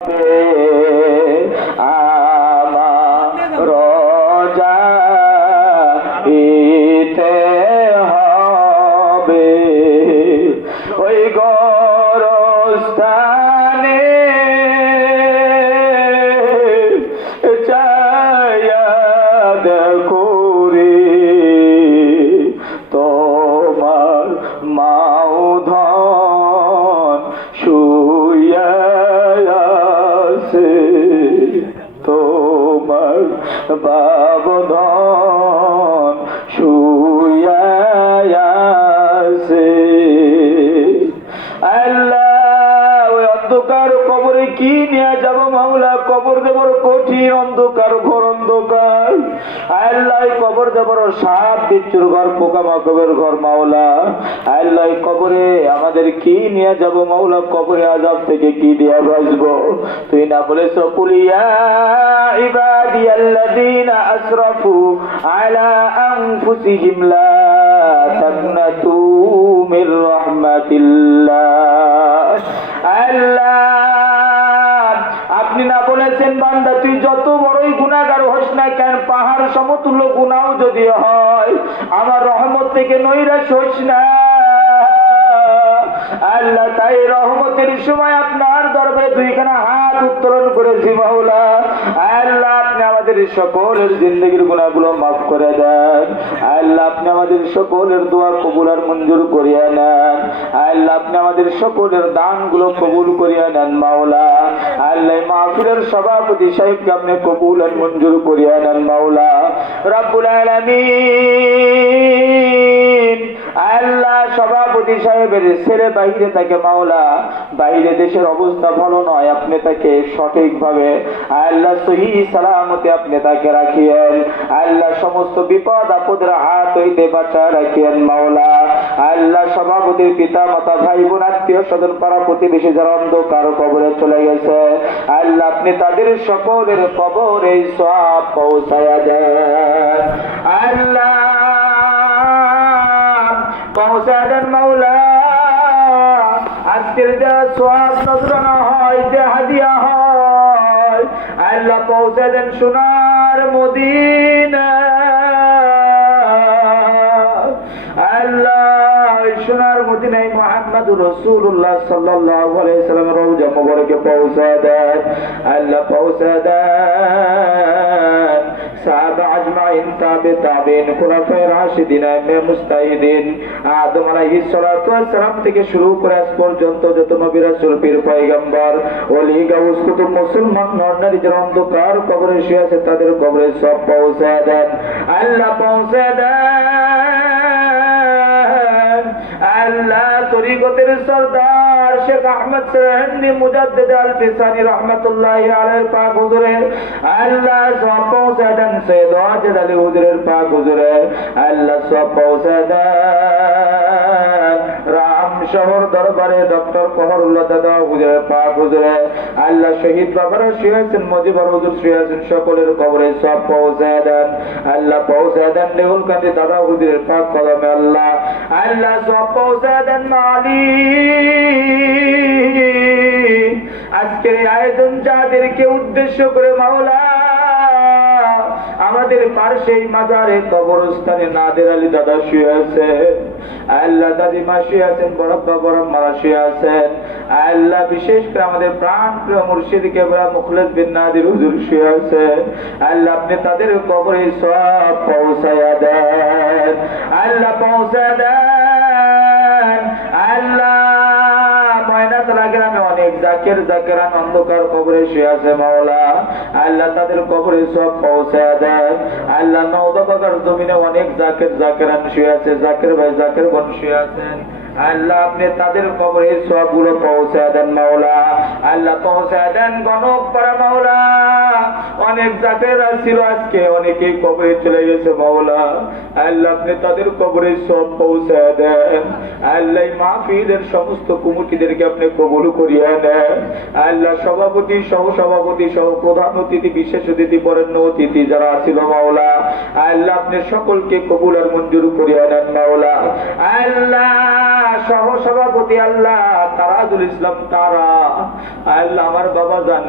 আমার যাইতে হবে ওই গোরস্থানে চাইয়া দেখো রে তোমার মাউধন শুইয়া আছে তোমার বাবধন শুইয়া আছে। আল্লাহ ওই অন্ধকার কবরে কি নিয়ে যাব মাওলা? কবর দেবর কঠিন অন্ধকার, ঘোর অন্ধকার। আল্লাহ কবর দেবর সাপ বিচ্ছুর ঘর, পোকামাকড়ের ঘর মাওলা। আল্লাহ কবরে আমাদের কি নিয়ে যাব মাওলা? কবরে আযাব থেকে কি দিয়ে বাঁচবো? তুই না বলেছো কুলিয়া ইবাদিয়াল্লাযীনা আসরাফু আলা আনফুসিহিম লা তাকনাতু মির রাহমাতিল্লাহ। আল্লাহ আপনি না বলেছেন বান্দা তুই যত বড়ই গুনাহগার হোস না কেন, পাহাড় সমতুল্য গুনাহও যদি হয় আমার রহমত থেকে নৈরাশ হোস না। আল্লাহ তাই রহমতের সময় আপনার দরবারে দুইখানা হাত উত্তোলন করেছি মাওলা। আল্লাহ আপনি আমাদের সকলের জিন্দগির গুনাহগুলো মাফ করে দেন। আল্লাহ আপনি আমাদের সকলের দোয়া কবুল আর মঞ্জুর করিয়া নেন। আল্লাহ আপনি আমাদের সকলের দানগুলো কবুল করিয়া নেন মাওলা। আল্লাহ মাহফিলের সভাপতি সাহেবকে আপনি কবুল আর মঞ্জুর করিয়া নেন মাওলা রব্বুল আলামিন। আল্লাহ সভাপতি সাহেবের ছেলে বাইরে থাকে মাওলা, বাইরে দেশের অবস্থা ভালো নয়, আপনি তাকে সঠিকভাবে আল্লাহ সহি সালামতে আপনি তাকে রাখিয়েন। আল্লাহ সমস্ত বিপদ আপদের হাত হইতে বাঁচা রাখিয়েন মাওলা। আল্লাহ সভাপতির পিতা মাতা ভাই বোন আত্মীয় স্বজন পাড়া প্রতিবেশী যারা অন্ধকার কবরে চলে গেছে আল্লাহ আপনি তাদের সকলের কবরে সওয়াব পৌঁছায়া দেন। আল্লাহ পৌঁছা দেন মাওলা। আজকের যে সওয়াব নজরানা হয়, যে হাদিয়া হয় আল্লাহ পৌঁছা দেন সোনার মদিনা। আল্লাহ সোনার মদিনায় মুহাম্মদুর রাসূলুল্লাহ সাল্লাল্লাহু আলাইহি সাল্লাম রওজা মুবারকে পৌঁছা দেন। আল্লাহ পৌঁছা দেন সাহাবা আজমাইন, তাবে তাবেইন, খুলাফায়ে রাশিদিন, আইম্মে মুজতাহিদিন, আদম আলাইহিস সালাতু ওয়াস সালাম থেকে শুরু করে আজ পর্যন্ত যত নবী রাসূল পীর পয়গম্বর ওলি গাউস কুতুব মুসলমান নরনারী যারা অন্ধকার কবরে শুয়ে আছে তাদের কবরে সব পৌঁছা দেন। আল্লাহ পৌঁছা দেন। আল্লাহ তরিকতের সরদার শেখ আহমদ সেরান্দি মুজাদ্দিদ আল ফিসানি রাহমাতুল্লাহি আলাইহির পাক হুজুরে আল্লাহ সব পৌঁছা দেন। সৈয়দ ওয়াজেদ আলী হুজুরের পাক হুজুরে আল্লাহ সব পৌঁছা দেন। রাম শহর দরবারে ডক্টর কমরুল্লাহ দাদা হুজুরের পাক হুজুরে আল্লাহ শহীদ বাবারা শুয়ে আছেন, মুজিবুর হুজুর শুয়ে আছেন, সকলের কবরে সব পৌঁছা দেন। আল্লাহ পৌঁছা দেন নেহুল কান্দি দাদা হুজুরের পাক কদমে আল্লাহ আল্লাহ সব পৌঁছা দেন মালিক। আজকের আয়োজন যাদেরকে উদ্দেশ্য করে মাওলা আমাদের পাশে মাজারে কবরস্থানে নাদের আলী দাদা শুয়ে আছে, আল্লাহ দাদিমা শুয়ে আছেন, বড়াব্বা বড়াম্মারা শুয়ে আছেন। আল্লাহ বিশেষ করে আমাদের প্রাণ প্রিয় মুর্শিদ কেবলা মুখলেস বিন নাদির হুজুর শুয়ে আছে। আল্লাহ আপনি তাদের কবরে সব পৌঁছায়া দেন। আল্লাহ পৌঁছা দেন। আল্লাহ ময়নাতলা গ্রামে অনেক জাকের জাকেরান অন্ধকার কবরে শুয়ে আছে মাওলা আল্লাহ তাদের কবরে সব পৌঁছা দেন। আল্লাহ নওদাবাগার জমিনে অনেক জাকের জাকেরান শুয়ে আছে, জাকের ভাই জাকের বোন শুয়ে আছেন। আল্লাহ আপনি তাদের কবরে সবগুলো পৌঁছা দেন মাওলা। আল্লাহ পৌঁছা দেন গণক পাড়া মাওলা অনেক জাকেরা ছিল আজকে অনেকেই কবরে চলে গেছে মাওলা আল্লাহ আপনি তাদের কবরে সব পৌঁছা দেন। আল্লাহ মাহফিলের সমস্ত কমিটিদেরকে আপনি কবুল করিয়া নেন। আল্লাহ সভাপতি সহ সভাপতি সহ প্রধান অতিথি বিশেষ অতিথি বরেণ্য অতিথি যারা ছিল মাওলা আল্লাহ আপনি সকলকে কবুল আর মঞ্জুর করিয়া নেন মাওলা। আল্লাহ সহ সভাপতি আল্লাহ তারাজুল ইসলাম তারা, আল্লাহ আমার বাবা জান